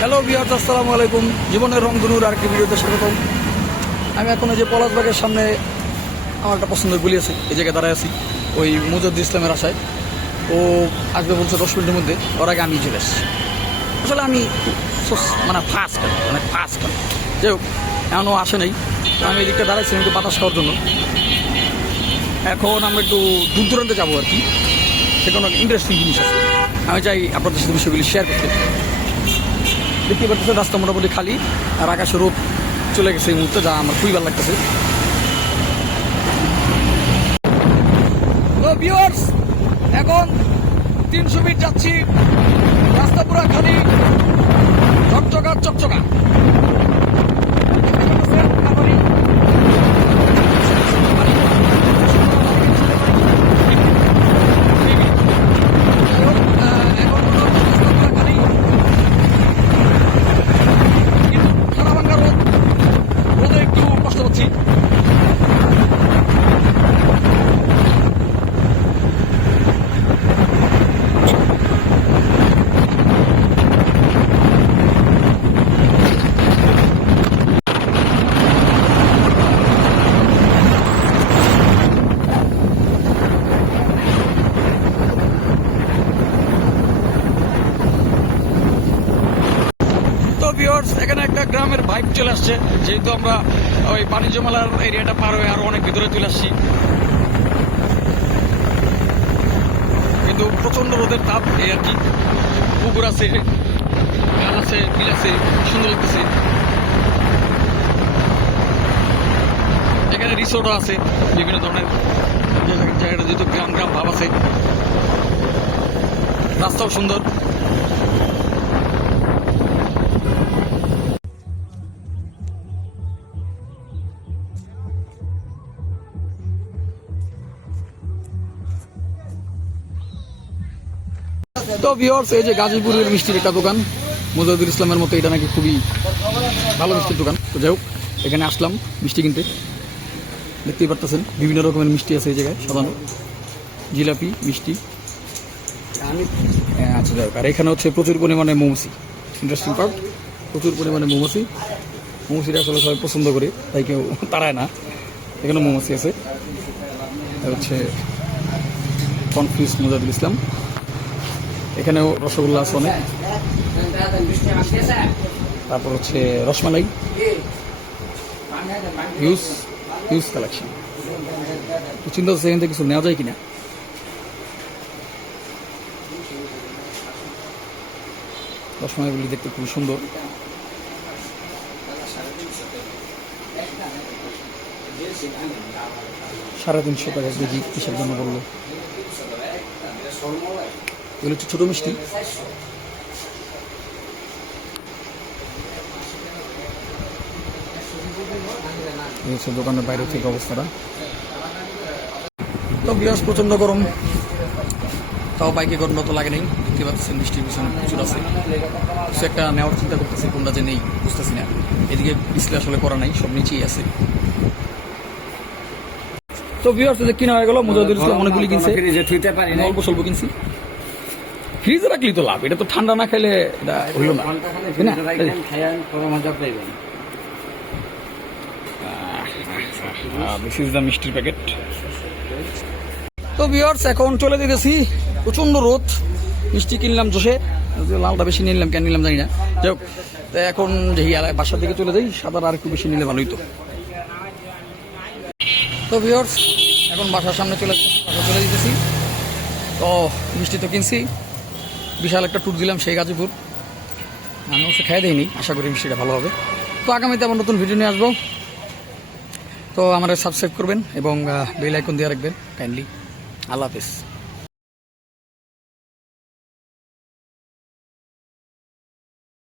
Hello viewers, আসসালামু আলাইকুম। জীবনের রংধনুর আরেকটি ভিডিওতে স্বাগতম। আমি এখন এই যে পলাশবাগের সামনে আমার একটা পছন্দের গুলি আছে, এই জায়গায় দাঁড়ায় আছি ওই মুজাদ্দিদ ইসলামের আশায়। ও আসবে বলছে 10 মিনিটের মধ্যে, ওর আগে আমি চলে আসছি। আসলে আমি ফাস্ট যাই হোক, এখনও আসে নাই। আমি এদিকটা দাঁড়াইছি একটু বাতাস খাওয়ার জন্য। এখন আমরা একটু দূর দূরান্তে যাবো আর কি, সেখানে ইন্টারেস্টিং জিনিস আছে। আমি চাই আপনাদের সাথে বিষয়গুলি শেয়ার করতে। দেখতে পাচ্ছেন রাস্তা মোটামুটি খালি, আর আকাশে রোদ চলে গেছে এই মুহূর্তে, যা আমার খুবই ভালো লাগতেছে। তো ভিউয়ার্স, এখন 300 ফিট যাচ্ছি, রাস্তা পুরা খালি, চকচকা। এখানে একটা গ্রামের ভাইব চলে আসছে, যেহেতু আমরা ওই বাণিজ্য মেলার এরিয়াটা পার হয়ে আরো অনেক ভিতরে চলে আসছি। কিন্তু প্রচন্ড রোদের তাপ, এই আর কি। পুকুর আছে, গাছ আছে, বিল আছে, সুন্দর লাগতেছে। এখানে রিসোর্টও আছে, বিভিন্ন ধরনের জায়গাটা যেহেতু গ্রাম ভাব আছে। রাস্তাও সুন্দর। তো ভিউয়ার্স, এই যে গাজীপুরের মিষ্টির একটা দোকান, মুজাহিদুল ইসলামের মতো, এটা নাকি খুবই ভালো মিষ্টির দোকান। তো যাই হোক, এখানে আসলাম মিষ্টি কিনতে। দেখতেই পারতেছেন বিভিন্ন রকমের মিষ্টি আছে এই জায়গায় সাজানো, জিলাপি মিষ্টি। আচ্ছা যাই হোক, আর এখানে হচ্ছে প্রচুর পরিমাণে মৌমাছি। ইন্টারেস্টিং পার্ট, প্রচুর পরিমাণে মৌমাছিটা আসলে সবাই পছন্দ করে, তাই কেউ তাড়ায় না। এখানে মৌমাছি আছে। হচ্ছে কনফিউজ মুজাহিদুল ইসলাম। এখানেও রসগোল্লা আছে অনেক। তারপর হচ্ছে রসমালাই, হিউজ কালেকশন। চিন্তা হচ্ছে এখান থেকে কিছু নেওয়া যায় কিনা। রসমালাইগুলি দেখতে খুব সুন্দর। $350 কেজি, কিসের জন্য বললো? এগুলো হচ্ছে ছোট মিষ্টি। এই হচ্ছে দোকানের বাইরে থেকে অবস্থাটা। তো বিয়াস প্রচন্ড গরম, তাও বাইকে গরম তো লাগে নেই। দেখতে পাচ্ছেন মিষ্টির পিছনে প্রচুর আছে। কিছু একটা নেওয়ার চিন্তা করতেছি, কোনটা যে নেই বুঝতেছি না। এদিকে ডিসপ্লে আসলে করা নাই, সব নিচেই আছে। তো ভিউয়ার্স, যে কিনা হয়ে গেল, মুজাহিদুল ইসলাম অনেকগুলি কিনছে, অল্প স্বল্প কিনছি। ফ্রিজে রাখলেই তো লাভ, এটা তো ঠান্ডা না খাইলে এটা হইল না। দিস ইজ দ্য মিষ্টির প্যাকেট। তো ভিউয়ার্স, এখন চলে যেতেছি, প্রচন্ড রোদ। মিষ্টি কিনলাম জোশে, লালটা বেশি নিলাম, কেন নিলাম জানি না। যাই হোক, এখন যে বাসার দিকে চলে যাই, সাদাটা আর একটু বেশি নিলে ভালোই তো। তো ভিউয়ার্স, এখন বাসার সামনে চলে যেতেছি। তো মিষ্টি তো কিনছি, বিশাল একটা ট্যুর দিলাম সেই গাজীপুর। আমি অবশ্য খেয়ে দিইনি, আশা করি মিষ্টিটা ভালো হবে। তো আগামীতে আবার নতুন ভিডিও নিয়ে আসবো। তো আমাদের সাবস্ক্রাইব করবেন এবং বেল আইকন দিয়ে রাখবেন কাইন্ডলি। আল্লাহ হাফেজ।